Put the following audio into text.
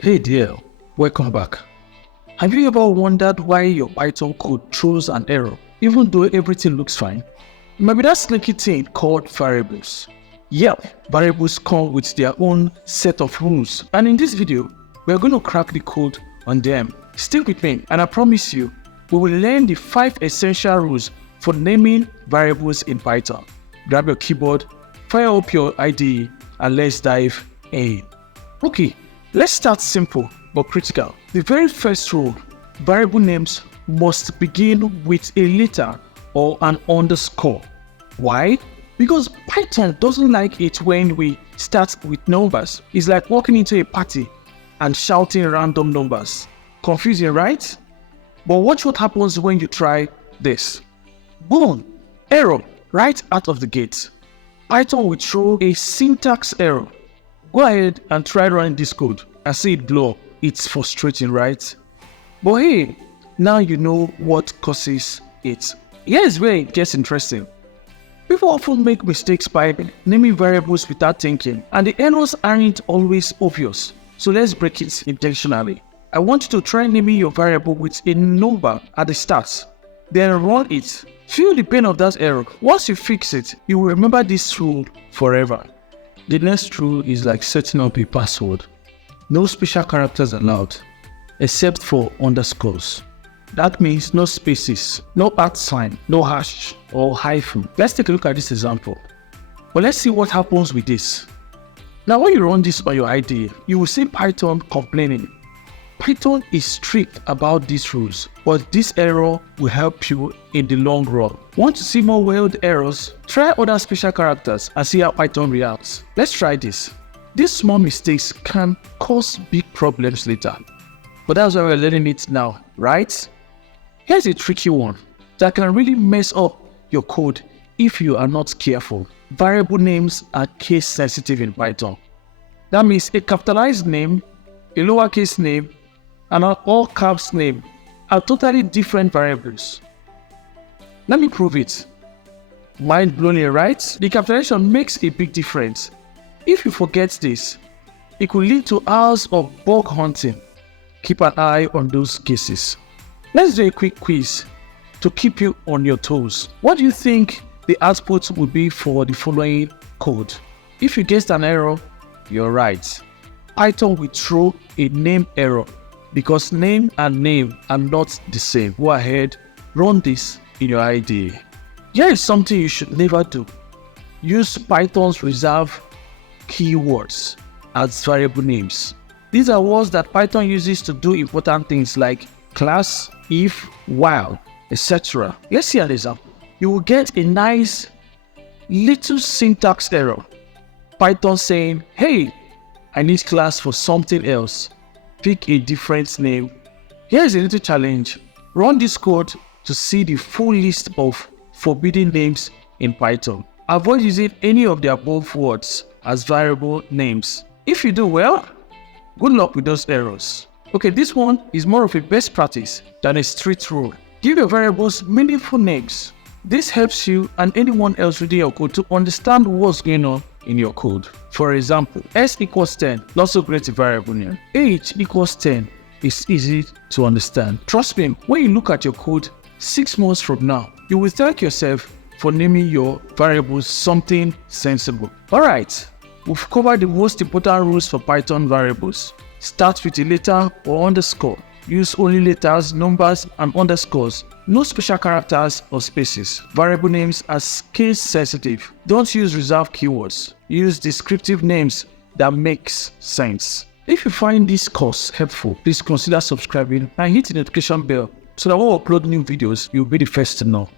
Hey there, welcome back. Have you ever wondered why your Python code throws an error even though everything looks fine? Maybe that sneaky thing called variables. Yep, variables come with their own set of rules, and in this video, we're going to crack the code on them. Stick with me, and I promise you, we will learn the 5 essential rules for naming variables in Python. Grab your keyboard, fire up your IDE, and let's dive in. Okay, let's start simple but critical. The very first rule, variable names must begin with a letter or an underscore. Why? Because Python doesn't like it when we start with numbers. It's like walking into a party and shouting random numbers. Confusing, right? But watch what happens when you try this. Boom! Error right out of the gate. Python will throw a syntax error. Go ahead and try running this code and see it blow up. It's frustrating, right? But hey, now you know what causes it. Here's where it gets interesting. People often make mistakes by naming variables without thinking, and the errors aren't always obvious. So let's break it intentionally. I want you to try naming your variable with a number at the start. Then run it. Feel the pain of that error. Once you fix it, you will remember this rule forever. The next rule is like setting up a password. No special characters allowed, except for underscores. That means no spaces, no @, no hash or hyphen. Let's take a look at this example. But let's see what happens with this. Now when you run this on your IDE, you will see Python complaining. Python is strict about these rules, but this error will help you in the long run. Want to see more wild errors? Try other special characters and see how Python reacts. Let's try this. These small mistakes can cause big problems later, but that's why we're learning it now, right? Here's a tricky one that can really mess up your code if you are not careful. Variable names are case sensitive in Python. That means a capitalized name, a lowercase name, and an all caps name are totally different variables. Let me prove it. Mind-blowing, right? The capitalization makes a big difference. If you forget this, it could lead to hours of bug hunting. Keep an eye on those cases. Let's do a quick quiz to keep you on your toes. What do you think the output will be for the following code? If you guessed an error, you're right. Python will throw a name error because name and name are not the same. Go ahead, run this in your IDE. Here is something you should never do. Use Python's reserved keywords as variable names. These are words that Python uses to do important things like class, if, while, etc. Let's see an example. You will get a nice little syntax error. Python saying, hey, I need class for something else. Pick a different name. Here's a little challenge. Run this code to see the full list of forbidden names in Python. Avoid using any of the above words as variable names. If you do well, good luck with those errors. Okay, this one is more of a best practice than a strict rule. Give your variables meaningful names. This helps you and anyone else reading your code to understand what's going on in your code. For example, s equals 10, not so great a variable name. Age equals 10 is easy to understand. Trust me, when you look at your code 6 months from now, you will thank yourself for naming your variables something sensible. Alright, we've covered the most important rules for Python variables. Start with a letter or underscore. Use only letters, numbers, and underscores. No special characters or spaces. Variable names are case sensitive. Don't use reserved keywords. Use descriptive names that makes sense. If you find this course helpful, please consider subscribing and hit the notification bell so that when we upload new videos, you'll be the first to know.